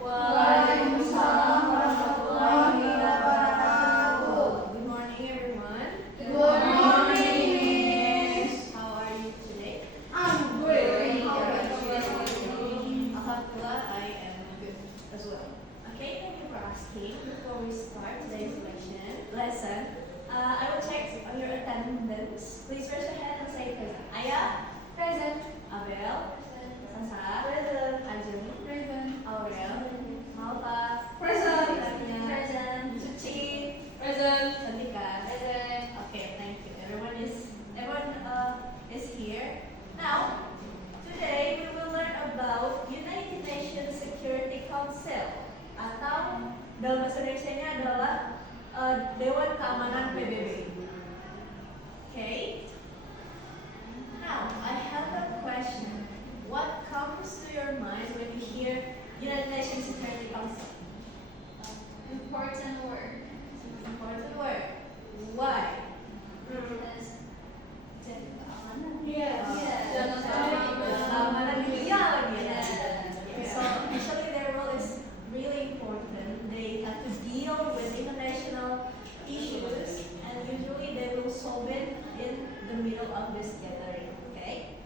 Waalaikumsalam warahmatullahi wabarakatuh. Good morning, everyone. Good morning, Miss. How are you today? I'm great. How about Alhamdulillah, I am good as well. Okay, thank you for asking. Before we start today's lesson, I will check on your attendance. Please raise your hand and say present. Ayah, Present. Abel, Sasa, Present. Ajeng, Present. Aurel, Malta, Present. Tania, Present. Suci, Present. Santika. Present. Okay, thank you. Everyone is here. Now, today we will learn about United Nations Security Council atau dalam bahasa Indonesia-nya adalah Dewan Keamanan PBB. Okay. Now, I have a question. What comes to your mind when you hear United Nations Security Council? Important word. Important word. Why? Because Yes. Jangan sampai Keamanan dunia lagi ya. Yes. So actually their role is really important. They have to deal with international issues and usually they will solve it in the middle of this gathering. Okay?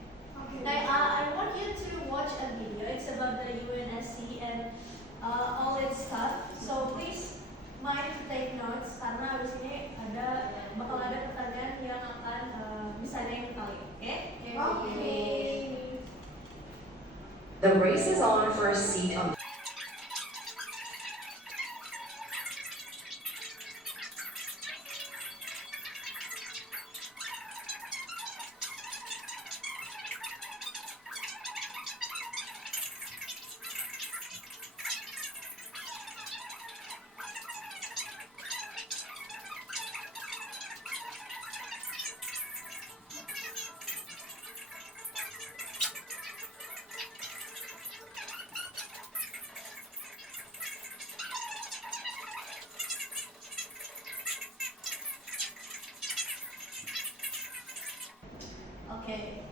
Now I want you to watch a video. It's about the UNSC and all its stuff. So please mind to take notes karena abis ini bakal ada pertanyaan yang akan bisa nanya kali. Okay? Okay. The race is on for a seat on Okay.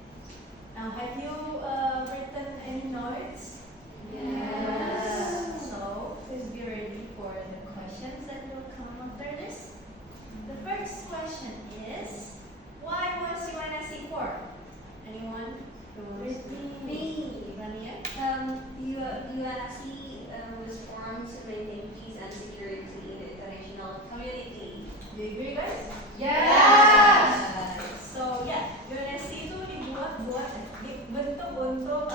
Now, have you written any notes? Yes. So, please be ready for the questions that will come after this. The first question is, why was UNSC formed? Anyone? Me. Rania? UNSC was formed to maintain peace and security in the international community. Do you agree, guys? Yes. So, yeah, UNSC itu dibentuk untuk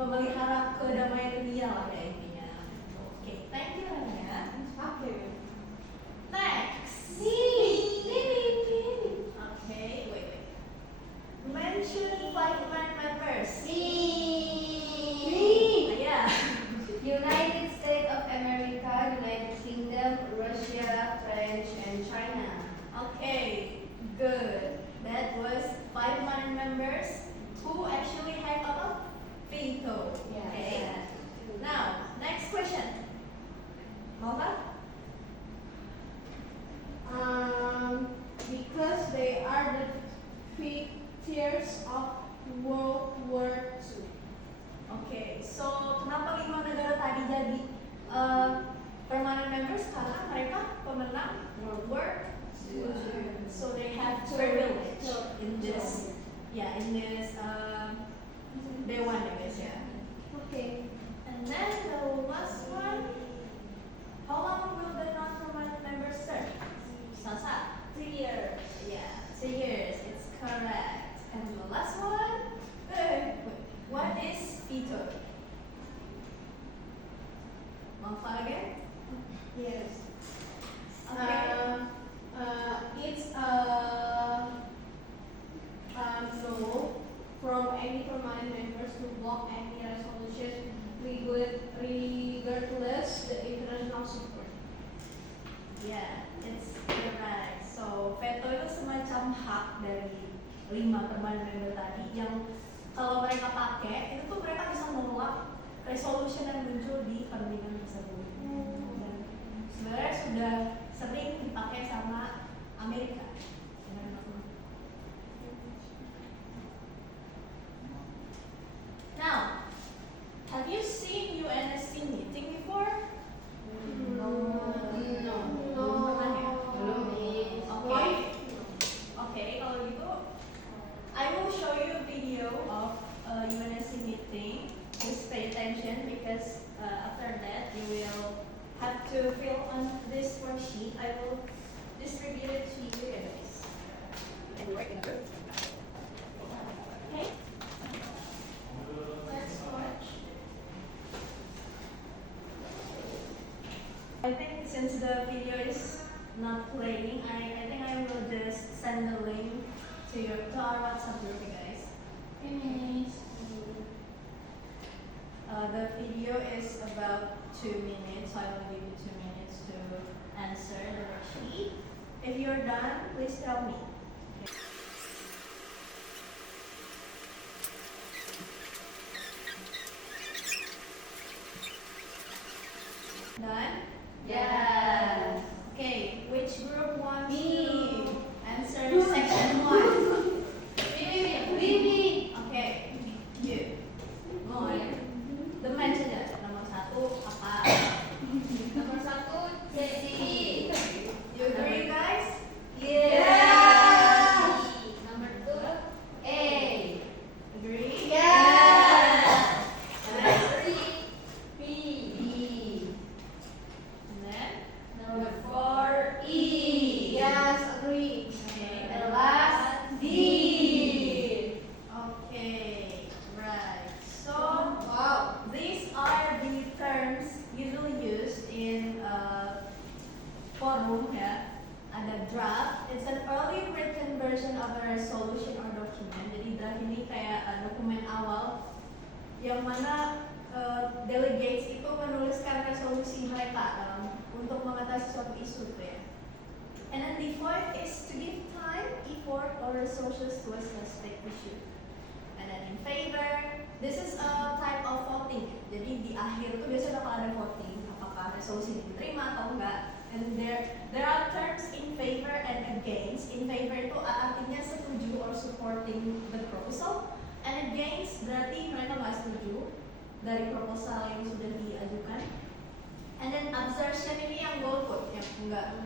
memelihara kedamaian dunia lah ya intinya. Oke, thank you Rania. Okay. Next. Okay, wait. Mention 5 members. Yeah. United States of America, United Kingdom, Russia, French, and China. Okay, good. That was 5 members who actually have a veto. Okay. Now, next question. Malta? Because they are the victors of World War II. Okay, so kenapa 5 negara tadi jadi permanent members? Karena mereka pemenang World War II. So they have privilege in this, Dewan, I guess, yeah. Okay. And then the last one, how long will the non-permanent members serve? Sasa? 3 years. Yeah, 2 years. It's correct. And the last one, what is veto? Malfa again? Yes. Okay. It's no from any permanent members to block any resolution regardless the international support. Yeah, it's correct. So veto itu semacam hak dari 5 permanent member tadi yang kalau mereka pakai itu tuh mereka bisa menolak resolution yang muncul di perundingan tersebut. Dan sebenarnya sudah sering dipakai sama Amerika. Now, have you seen UNSC to fill on this worksheet. I will distribute it to you guys. Okay? Let's watch. I think since the video is not playing, I think I will just send the link to our WhatsApp group, you guys. Finish. The video is about 2 minutes, so I will give you 2 minutes to answer the worksheet. If you're done, please tell me. Done? Yes. Okay, which group wants Me. to answer section 1? Bibi. Okay, you. Go on. Demen saja. Nomor 1 apa? Nomor 1, Jessie. You agree, guys? Yeah. Nomor 2, A. Agree? Yeah. And Nomor then, 3, B. and then, Number 4, E. Yes, agree. okay. And last, D. Okay, right. So, Wow. these are the terms usually used in forum ya. Ada draft. It's an early written version of a resolution or document. Jadi draft ini kayak dokumen awal yang mana delegates itu menuliskan resolusi mereka untuk mengatasi suatu isu gitu ya. And then the fourth is to give time, effort, or resources to a specific issue. And then in favor, this is a type of voting. Jadi di akhir itu biasanya bakal ada voting, apakah resolusi ini diterima atau enggak. And there are terms in favor and against. In favor itu artinya setuju or supporting the proposal. And against berarti mereka nggak setuju dari proposal yang sudah diajukan. And then abstention ini yang golput, yang nggak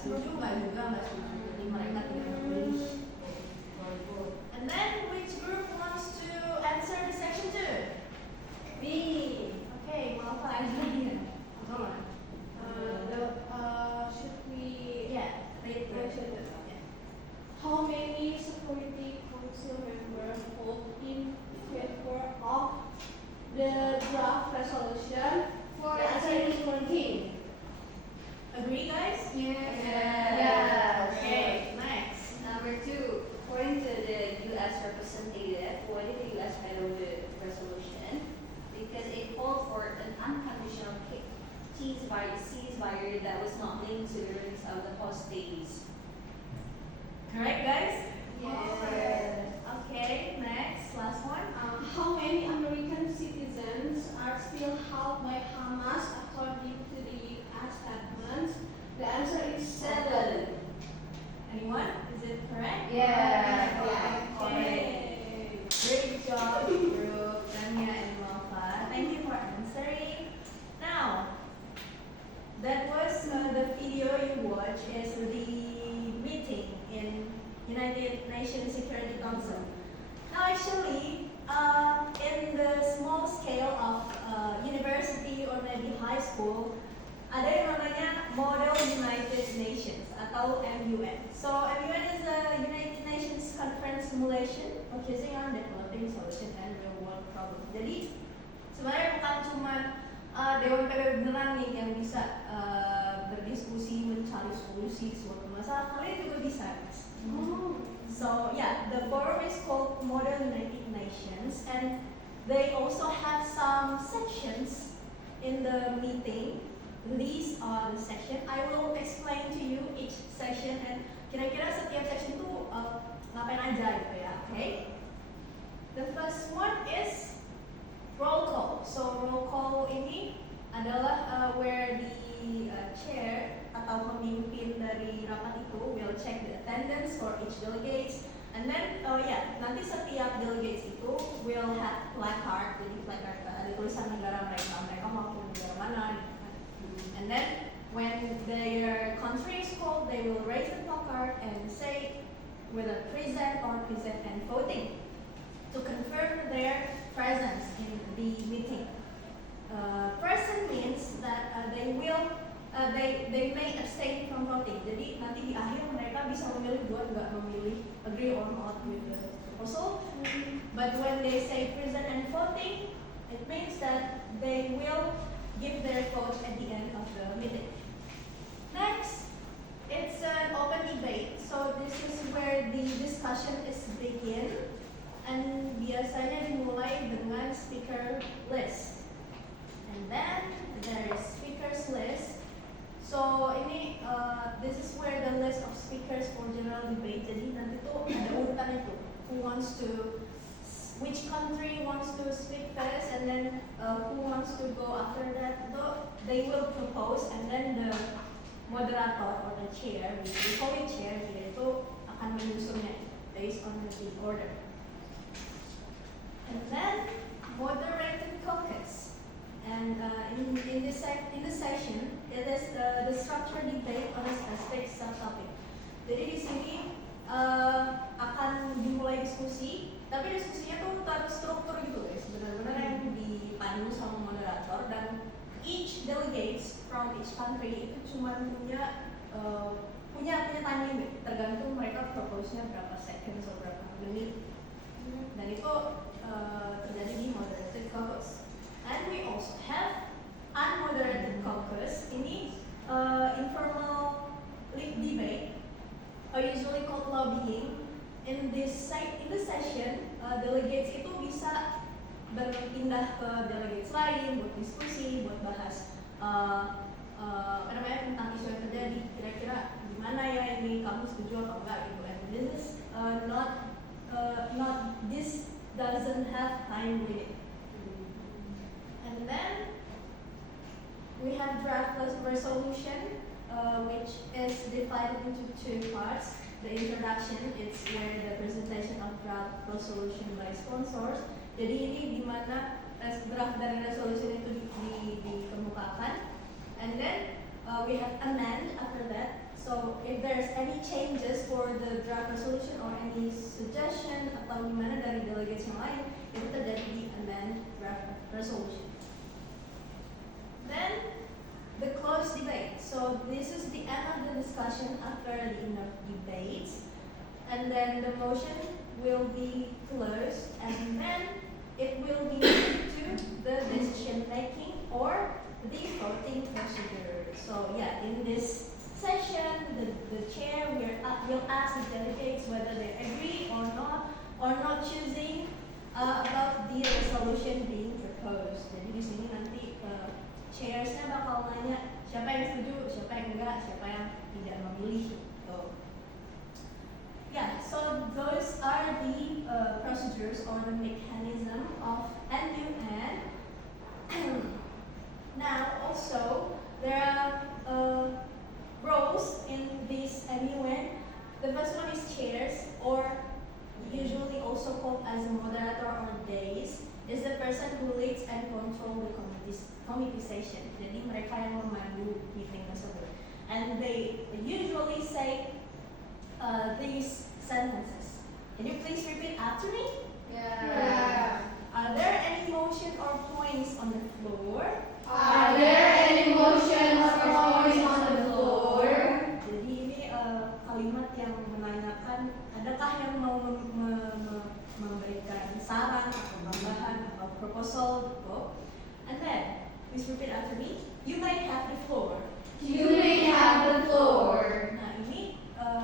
setuju nggak setuju. Jadi mereka tidak memilih. And then which group wants to answer the section 2? B. Okay, Malfa aja ya. Come on. Should we? Yeah, read I should. Yeah. How many Security Council members vote in favor of the draft resolution? For The answer is 14. Agree, guys? Yes. Okay, next. Number 2, according to the U.S. representative, why did the U.S. veto the resolution? Because it called for an unconditional ceasefire that was not linked to the release of the hostages. Correct, guys? Yes. Okay, next, last one. How many American citizens are still held by Hamas according to the U.S. statements? The answer is 7. Anyone? Is it correct? Yeah. Okay. Great job, group Tanya and Malfa. Thank you for answering. Now, that was the video you watched is the meeting in United Nations Security Council. Now, actually, in the small scale of university or maybe high school, ada yang namanya Model United Nations atau MUN. So MUN is a United Nations Conference Simulation focusing on developing solution and real world problems. Jadi sebenarnya bukan cuma Dewan PBB beneran nih yang bisa berdiskusi mencari solusi suatu masalah, kalian juga bisa. So yeah, the forum is called Model United Nations, and they also have some sections in the meeting. These are the section. I will explain to you each section, and kira-kira setiap section itu ngapain aja gitu ya, okay? The first one is roll call. So roll call ini adalah where the chair atau pemimpin dari rapat itu will check the attendance for each delegates, and then nanti setiap delegates itu will have placard. Jadi placard ada tulisan negara mereka mau ke negara mana. And then when their country is called, they will raise the placard and say whether present or present and voting to confirm their presence in the meeting. Present means that they will they may abstain from voting. Jadi nanti di akhir mereka bisa memilih buat nggak memilih agree or not with the proposal. But when they say present and voting, it means that they will give their vote at the end of the meeting. Next, it's an open debate. So this is where the discussion is begin. And biasanya dimulai dengan speaker list. And then there is speakers list. So ini this is where the list of speakers for general debate. Jadi nanti tuh ada urutan itu. Which country wants to speak first, and then who wants to go after that. So they will propose, and then the moderator or the chair, we call it chair, dia itu akan menyusunnya based on the order. And then moderated caucus. And in this session, it is the structured debate on a specific subtopic. Jadi di sini akan dimulai diskusi, tapi diskusinya tuh terstruktur gitu guys, benar-benar yang dipandu sama moderator, dan each delegates from each country itu cuma punya time limit, tergantung mereka propose-nya berapa seconds atau berapa menit, dan itu terjadi di moderated caucus. And we also have unmoderated caucus. Ini informal debate, usually called lobbying. In this session, delegates itu bisa berpindah ke delegates lain buat diskusi, buat bahas tentang isu yang terjadi. Kira-kira gimana ya ini, kamu setuju atau enggak gitu. And this is this doesn't have time limit. And then we have draft resolution, which is divided into two parts. The introduction, it's where the presentation of draft resolution by sponsors. Jadi ini di mana draft dari resolution itu dikemukakan. And then we have amend after that. So if there's any changes for the draft resolution or any suggestion atau gimana dari delegates yang lain, itu terjadi di amend draft resolution. Then the closed debate. So this is the end of the discussion after the debates, and then the motion will be closed, and then it will be moved to the decision making or the voting procedure. So yeah, in this session, the chair will ask the delegates whether they agree or not choosing about the resolution being proposed. Jadi di sini nanti chairs-nya bakal nanya siapa yang setuju, siapa yang enggak, siapa yang tidak memilih. So, yeah, so those are the procedures or the mechanism of NUN. Now, also there are roles in this NUN. The first one is chairs, or usually also called as a moderator or days, is the person who leads and controls the committee session. Jadi mereka yang memandu meeting tersebut. And they usually say these sentences. Can you please repeat after me? Yeah. Are there any motion or points on the floor? Are there any motions or points on the floor? Jadi ini kalimat yang menanyakan adakah yang mau memberikan saran atau tambahan atau proposal gitu. And then please repeat after me. You may have the floor. You may have the floor. Nah ini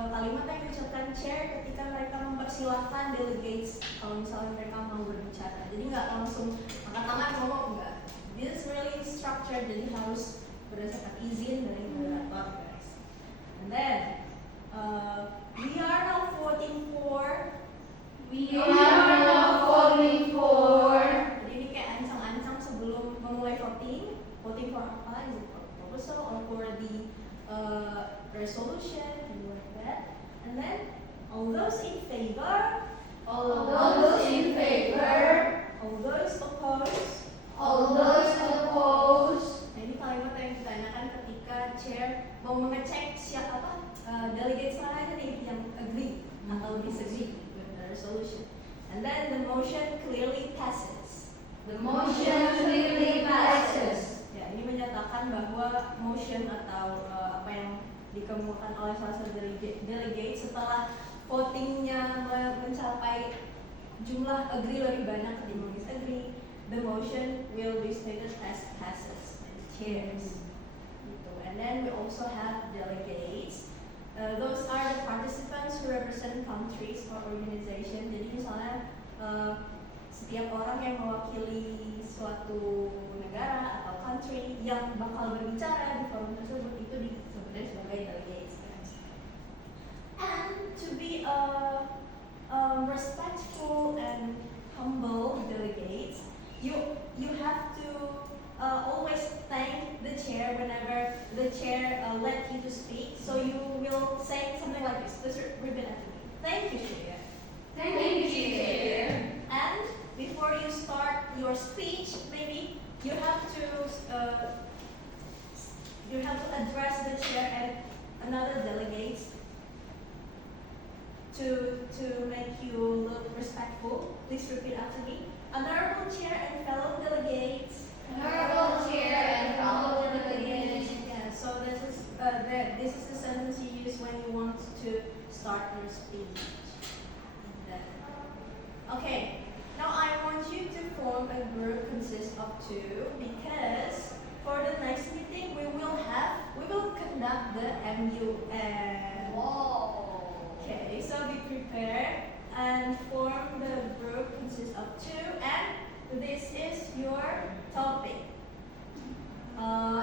kalimat yang diucapkan chair ketika mereka mempersilahkan delegates kalau misalnya mereka mau berbicara. Jadi nggak langsung angkat tangan ngomong, enggak. This is really structured, jadi harus berdasarkan izin dari moderator guys. And then we are now voting for. We are now voting for. Jadi ini kayak ancang-ancang sebelum memulai voting. Voting for apa? Is it for proposal or for the resolution? Something like that. And then all those in favor. All those in favor. All those opposed. All those opposed. Nah, ini kalimat yang ditanyakan ketika chair mau mengecek siapa delegates mana aja nih yang agree atau disagree with the resolution. And then the motion clearly passes. The motion clearly passes. Ya, ini menyatakan bahwa motion atau apa yang dikemukakan oleh salah satu delegate setelah votingnya mencapai jumlah agree lebih banyak ketimbang disagree, the motion will be stated as passes and carries. Gitu. And then we also have delegates. Those are the participants who represent countries or organization. Jadi misalnya setiap orang yang mewakili suatu negara atau country yang bakal berbicara di forum tersebut itu disebutnya sebagai delegates. And to be a respectful and humble delegates, you have to always thank the chair whenever the chair let you to speak. So you will say something like this. Please repeat after me. Thank you, chair. Thank you, Chair. And before you start your speech, maybe you have to address the chair and another delegate to make you look respectful. Please repeat after me. Honorable chair and fellow delegates. Honorable Chair and fellow delegates. Yeah, so this is the sentence you use when you want to start your speech. Okay, now I want you to form a group consist of 2 because for the next meeting we will conduct the MUN. Wow. Okay, so be prepared and form the group consist of 2 and this is your topic.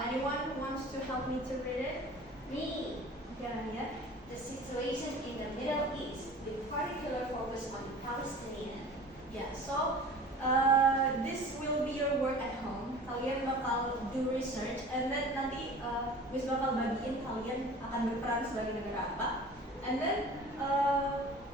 Anyone wants to help me to read it? Me. Yeah. The situation in the Middle East with particular focus on Palestinian. Yeah, so this will be your work at home. Kalian bakal do research and then nanti Miss bakal bagiin kalian akan berperan sebagai negara apa. And then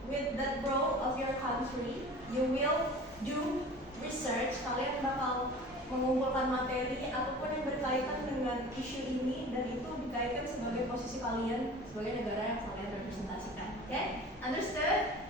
with that role of your country, you will do research. Kalian bakal mengumpulkan materi apapun yang berkaitan dengan isu ini dan itu dikaitkan sebagai posisi kalian sebagai negara yang kalian representasikan. Okay? Understood?